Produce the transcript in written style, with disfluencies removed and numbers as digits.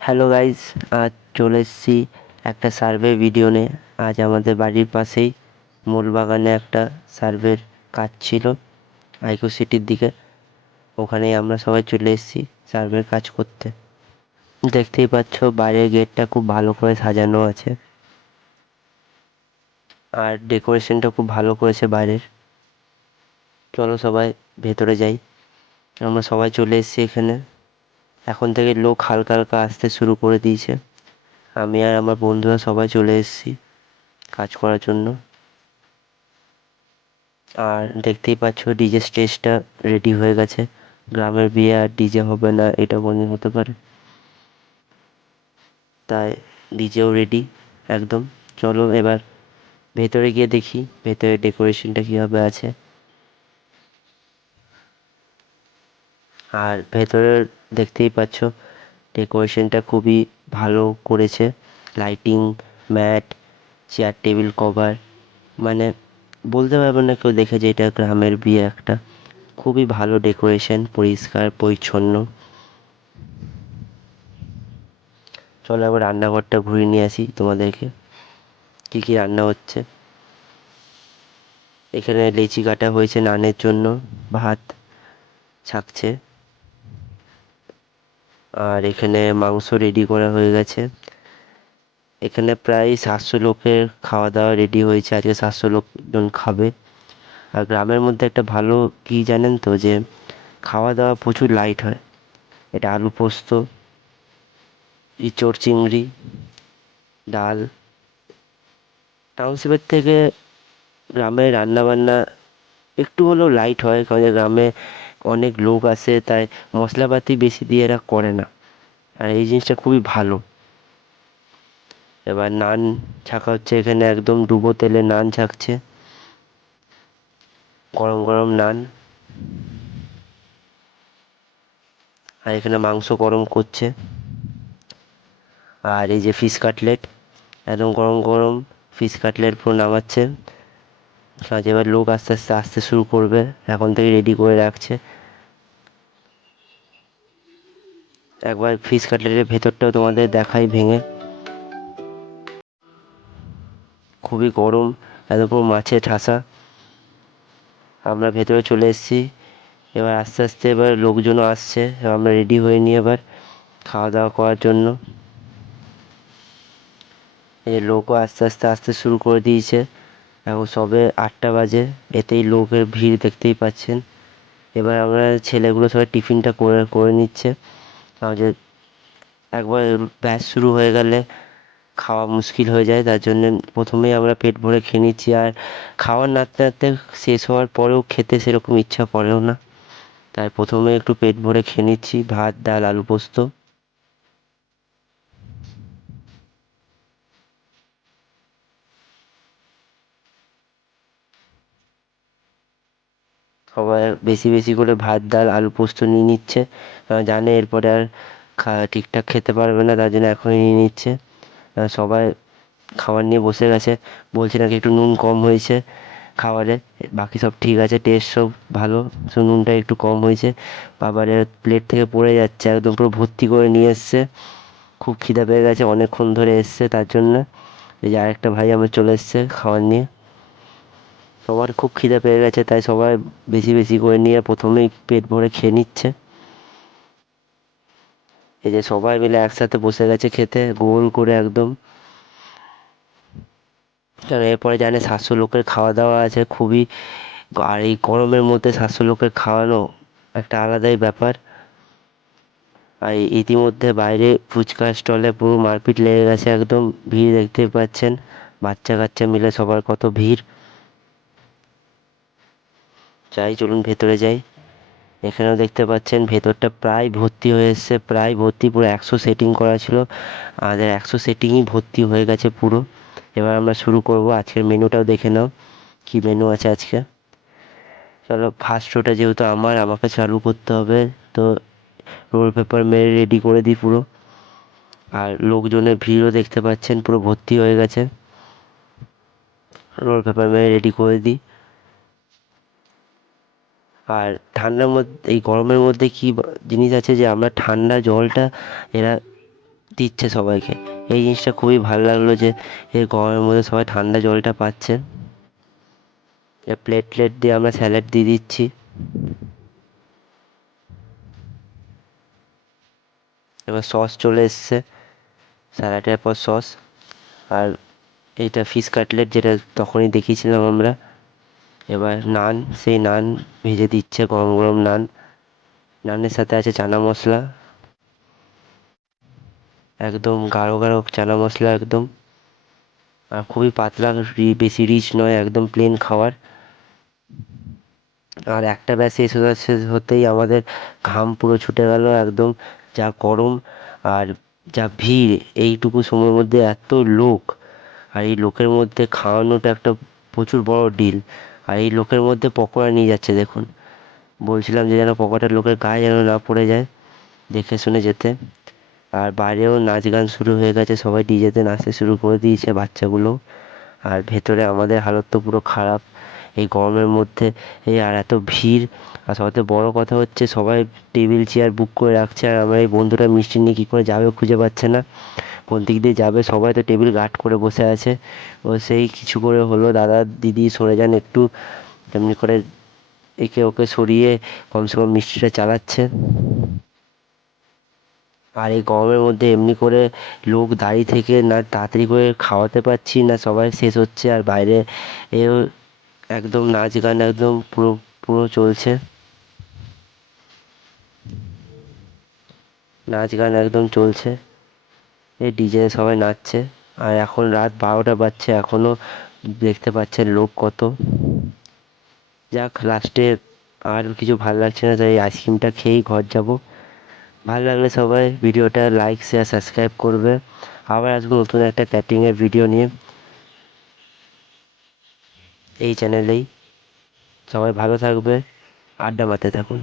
Hello guys, আজ চলে এসেছি একটা সার্ভে ভিডিও নিয়ে। আজ আমাদের বাড়ির পাশেই মোলবাগানে একটা সার্ভের কাজ ছিল আইকো সিটির দিকে। ওখানেই আমরা সবাই চলে এসেছি সার্ভের কাজ করতে। দেখতেই পাচ্ছ বাইরের গেটটা খুব ভালো করে সাজানো আছে, আর ডেকোরেশনটা খুব ভালো করেছে বাইরের। চলো সবাই ভেতরে যাই। আমরা সবাই চলে এসেছি এখানে। এখন থেকে লোক হালকা হালকা আসতে শুরু করে দিয়েছে। আমি আর আমার বন্ধুরা সবাই চলে এসেছি কাজ করার জন্য। আর দেখতেই পাচ্ছ ডিজে স্টেজটা রেডি হয়ে গেছে। গ্রামের বিয়ে আর ডিজে হবে না এটা মনে হতে পারে, তাই ডিজেও রেডি একদম। চলো এবার ভেতরে গিয়ে দেখি ভেতরে ডেকোরেশনটা কীভাবে আছে। আর ভেতরে দেখতেই পাচ্ছ ডেকোরেশনটা খুবই ভালো করেছে। Lighting, mat, chair table cover, মানে বলতে পারবে না কেউ দেখে যে এটা গ্রামের বিয়ে একটা। খুবই ভালো ডেকোরেশন, পরিষ্কার পরিচ্ছন্ন। চলো একবার রান্নাঘরটা ঘুরিয়ে নিয়ে আসি তোমাদেরকে, কী কী রান্না হচ্ছে। এখানে লেচি কাটা হয়েছে নানের জন্য, ভাত ছাকছে। আর এখানে মাংস রেডি করা হয়ে গেছে। এখানে প্রায় 700 লোকের খাওয়া দাওয়া রেডি হয়েছে, আজকে 700 লোকজন খাবে। আর গ্রামের মধ্যে একটা ভালো কি জানেন তো, যে খাওয়া দাওয়া প্রচুর লাইট হয়। এটা আলু পোস্ত, ইঁচড় চিংড়ি, ডাল। টাউনশিপের থেকে গ্রামে রান্নাবান্না একটু হলেও লাইট হয়, কারণ গ্রামে অনেক লোক আসে, তাই মশলাপাতি বেশি দিয়ে এরা করে না। আর এই জিনিসটা খুবই ভালো। এবার নান ছাকা হচ্ছে এখানে, একদম ডুবো তেলে নান ছাকছে, গরম গরম নান। আর এখানে মাংস গরম করছে। আর এই যে ফিশ কাটলেট, একদম গরম গরম ফিশ কাটলেট পুরো নামাচ্ছে। আজ এবার লোক আস্তে আস্তে আসতে শুরু করবে, এখন থেকে রেডি করে রাখছে। একবার ফিশ কাটলেটের ভেতরটাও তোমাদের দেখাই ভেঙে। খুবই গরম, একদম পুরো মাছের ঠাসা। আমরা ভেতরে চলে এসেছি। এবার আস্তে আস্তে এবার লোকজনও আসছে, এবার আমরা রেডি হয়ে নিই এবার খাওয়া দাওয়া করার জন্য। এই লোকও আস্তে আস্তে আসতে শুরু করে দিয়েছে। এখন সবে 8টা বাজে, এতেই লোকের ভিড় দেখতেই পাচ্ছেন। এবার আমরা ছেলেগুলো সবাই টিফিনটা করে করে নিচ্ছে, কারণ যে একবার ব্যাচ শুরু হয়ে গেলে খাওয়া মুশকিল হয়ে যায়। তার জন্য প্রথমেই আমরা পেট ভরে খেয়ে নিচ্ছি। আর খাওয়ার নাড়তে নাড়তে শেষ হওয়ার পরেও খেতে সেরকম ইচ্ছা করেও না, তাই প্রথমে একটু পেট ভরে খেয়ে নিচ্ছি ভাত, ডাল, আলু পোস্ত। সবাই বেশি বেশি করে ভাত, ডাল, আলু পোস্ত নিয়ে নিচ্ছে, কারণ জানে এরপরে আর ঠিকঠাক খেতে পারবে না, তার জন্য এখনই নিয়ে নিচ্ছে। সবাই খাবার নিয়ে বসে গেছে, বলছে নাকি একটু নুন কম হয়েছে খাবারে। বাকি সব ঠিক আছে, টেস্ট সব ভালো, শুধু নুনটা একটু কম হয়েছে। বাবারে প্লেট থেকে পড়ে যাচ্ছে, একদম পুরো ভর্তি করে নিয়ে এসছে। খুব খিদে পেয়ে গেছে, অনেকক্ষণ ধরে এসছে, তার জন্য এই যে আরেকটা ভাই আমার চলে এসছে খাবার নিয়ে। সবার খুব খিদে পেয়ে গেছে, তাই সবাই বেশি বেশি করে নিয়ে প্রথমেই পেট ভরে খেয়ে নিচ্ছে। এই যে সবাই মিলে একসাথে বসে গেছে খেতে গোল করে একদম, কারণ এরপরে জানে 700 লোকের খাওয়া দাওয়া আছে খুবই। আর এই গরমের মধ্যে 700 লোকের খাওয়ানো একটা আলাদাই ব্যাপার। আর ইতিমধ্যে বাইরে ফুচকা স্টলে পুরো মারপিট লেগে গেছে, একদম ভিড় দেখতে পাচ্ছেন, বাচ্চা কাচ্চা মিলে সবার কত ভিড়। যাই, চলুন ভেতরে যাই। এখানেও দেখতে পাচ্ছেন ভেতরটা প্রায় ভর্তি হয়ে এসছে, প্রায় ভর্তি, পুরো 100 সেটিং করা ছিল, আমাদের 100 সেটিংই ভর্তি হয়ে গেছে পুরো। এবার আমরা শুরু করব, আজকের মেনুটাও দেখে নাও কি মেনু আছে আজকে। চলো ফার্স্ট শোটা যেহেতু আমাকে চালু করতে হবে, তো রোল পেপার মেরে রেডি করে দিই পুরো। আর লোকজনের ভিড়ও দেখতে পাচ্ছেন পুরো ভর্তি হয়ে গেছে, রোল পেপার মেরে রেডি করে দিই। আর ঠান্ডার মধ্যে, এই গরমের মধ্যে কি জিনিস আছে যে আমরা ঠান্ডা জলটা এরা দিচ্ছে সবাইকে। এই জিনিসটা খুবই ভালো লাগলো যে এই গরমের মধ্যে সবাই ঠান্ডা জলটা পাচ্ছে। প্লেট প্লেট দিয়ে আমরা স্যালাড দিয়ে দিচ্ছি। এবার সস চলে এসছে, স্যালাডের পর সস। আর এইটা ফিশ কাটলেট, যেটা তখনই দেখিয়েছিলাম আমরা। এবার নান, সেই নান ভেজে দিচ্ছে, গরম গরম নান। নানের সাথে আছে চানা মশলা, একদম গাঢ় গাঢ় চানা মশলা একদম। আর খুবই পাতলা, বেশি রিচ নয়, একদম প্লেন খাবার। আর একটা ব্যাচ শেষ হতেই আমাদের ঘাম পুরো ছুটে গেল একদম। যা গরম আর যা ভিড়, এইটুকু সময়ের মধ্যে এত লোক। আর এই লোকের মধ্যে খাওয়ানোটা একটা প্রচুর বড় ডিল। আর এই লোকের মধ্যে পকোড়া নিয়ে যাচ্ছে দেখুন। বলছিলাম যে যেন পকোড়াটা লোকের গায়ে যেন না পড়ে যায়, দেখে শুনে যেতে। আর বাইরেও নাচ গান শুরু হয়ে গেছে, সবাই ডিজেতে নাচতে শুরু করে দিয়েছে, বাচ্চাগুলো। আর ভেতরে আমাদের হালত তো পুরো খারাপ এই গরমের মধ্যে। এই আর এত ভিড়। আর সবথেকে বড় কথা হচ্ছে সবাই টেবিল চেয়ার বুক করে রাখছে, আর আমার এই বন্ধুটা মিষ্টি নিয়ে কী করে যাবে খুঁজে পাচ্ছে না, কোন দিক দিয়ে যাবে। সবাই তো টেবিল গার্ড করে বসে আছে। ও সেই কিছু করে হলো, দাদা দিদি সরে যান একটু, তেমনি করে একে ওকে সরিয়ে কমসে কম মিষ্টিটা চালাচ্ছে। আর এই গরমের মধ্যে এমনি করে লোক দাঁড়িয়ে থেকে না তাড়াতাড়ি করে খাওয়াতে পারছি না, সবাই শেষ হচ্ছে। আর বাইরে এও একদম নাচ গান একদম পুরো পুরো চলছে, নাচ গান একদম চলছে। এই ডিজে সবাই নাচছে। আর এখন রাত 12টা বাজছে, এখনো দেখতে পাচ্ছেন লোক কত। যাক, লাস্টে আর কিছু ভালো লাগছে না, তাই আইসক্রিমটা খেয়েই ঘর যাব। ভালো লাগলে সবাই ভিডিওটা লাইক শেয়ার সাবস্ক্রাইব করবে। আবার আসবো নতুন একটা ক্যাটিংয়ের ভিডিও নিয়ে এই চ্যানেলেই। সবাই ভালো থাকবে, আড্ডা মারতে থাকুন।